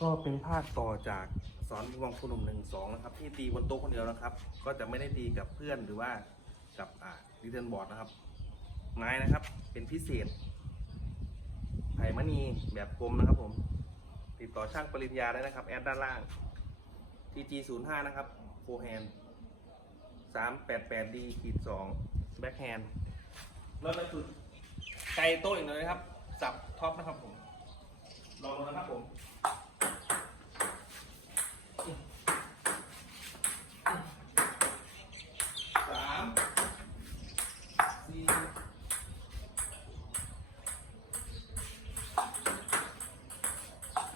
ก็เป็นภาคต่อจากสอนวงคุณหนุ่มหนึ่งสองนะครับ ที่ตีบนโต๊ะคนเดียวนะครับ ก็จะไม่ได้ตีกับเพื่อนหรือว่ากับอ่าดิเทนบอร์ดนะครับ ไม้นะครับ เป็นพิเศษไผ่มณีแบบกลมนะครับผม ติดต่อช่างปริญญาได้นะครับ แอดด้านล่าง TG 0 5 นะครับโฟแฮน 388D ขีด2แบ็คแฮนเริ่มเป็นจุดไกลโต๊ะอีกหน่อยนะครับ สับท็อปนะครับผม ลองดูนะครับผม สามสี่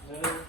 ห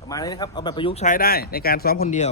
ประมาณนี้นะครับ เอาแบบประยุกต์ใช้ได้ในการซ้อมคนเดียว